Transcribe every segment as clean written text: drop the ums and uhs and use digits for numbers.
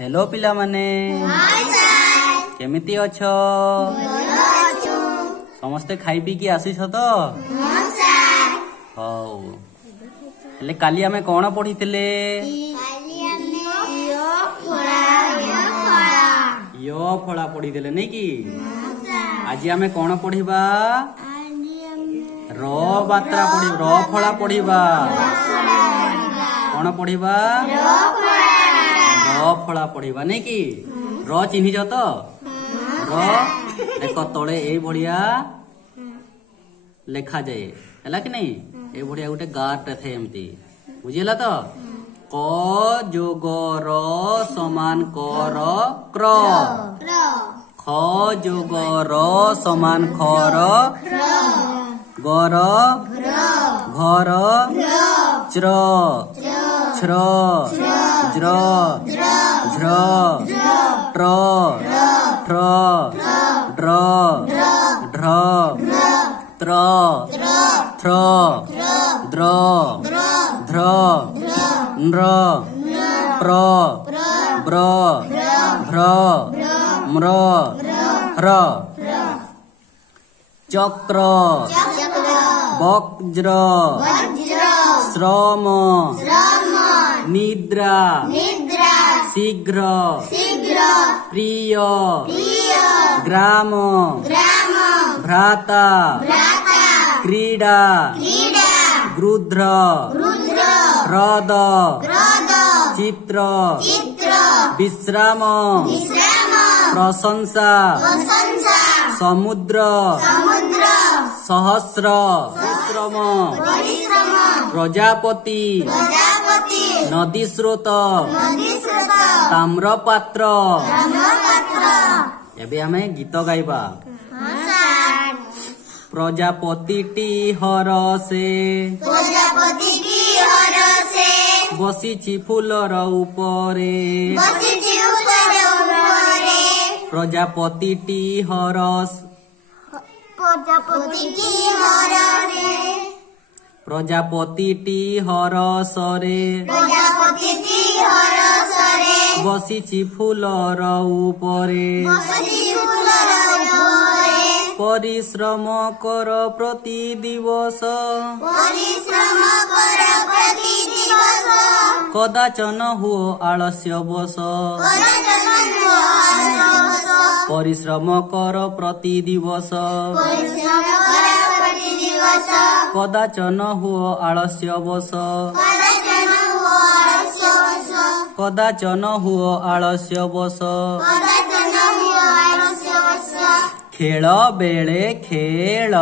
Hello पिला माने केमिति अछ समस्ते खाई पी की आसीछ तो हौ हेले काली आमे कोन पढितले यो फळा पढितले नै की आज आमे कोन पढिबा र मात्रा पढि र फळा पढिबा कोन पढिबा र फळा पढिबा नै की र चिन्हिज तो र एक तळे ए बढिया लेखा जाए हैला कि नहीं ए बढिया गोटे गार्ट थे एमती बुझिला तो क जोग र समान क र क्र ख जोग र समान ख र ग र घर च्र छ्र ज्र झ्र ट्र ठ्र ड्र ढ्र त्र थ्र द्र ध्र नृ प्र ब्र भ्र म्र ह्र चक्र वज्र श्रम निद्रा शीघ्र प्रिय ग्राम भ्राता क्रीडा गृध्र ह्रद चित्र विश्राम प्रशंसा समुद्र सहस्र परिश्रम प्रजापति नदी स्रोत ताम्रपात्र एबे हमें गीत गाइबा प्रजापति हरसे बसीची फूलर उपरे प्रजापति हरस प्रजापति हरसरे बसीची फूलर उपरे परिश्रम कर प्रति दिवस कदाचन हुओ आलस्य बस परिश्रम कर प्रति दिवस कदाचन हुओ आलस्य बस कदाचन हुओ आलस्य बस खेल बेले खेल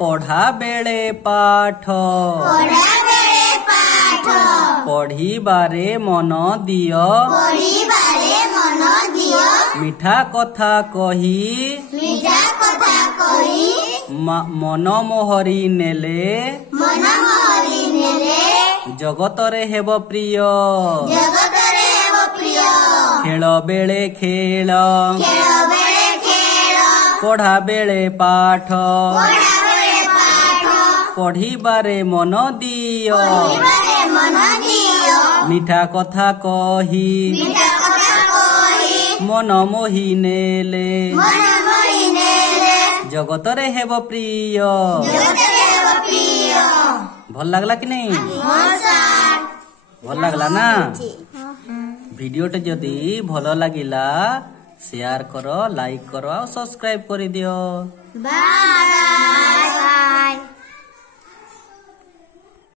पढ़ा बेले पाठ पढ़िबारे मन दियो मिठा कथा कही मन मोहरी नेले जगतरे हेब प्रिय खेल बेले खेल पढ़ा बेले पाठ पढ़िबारे मन दियो मिठा कथा कही मन मोहि नेले जगतरे हेब प्रिय भल लागला कि नहीं भल लागला ना भिडियोटे जदि भल लागिला शेयर करो लाइक करो सब्सक्राइब कर दियो बाय।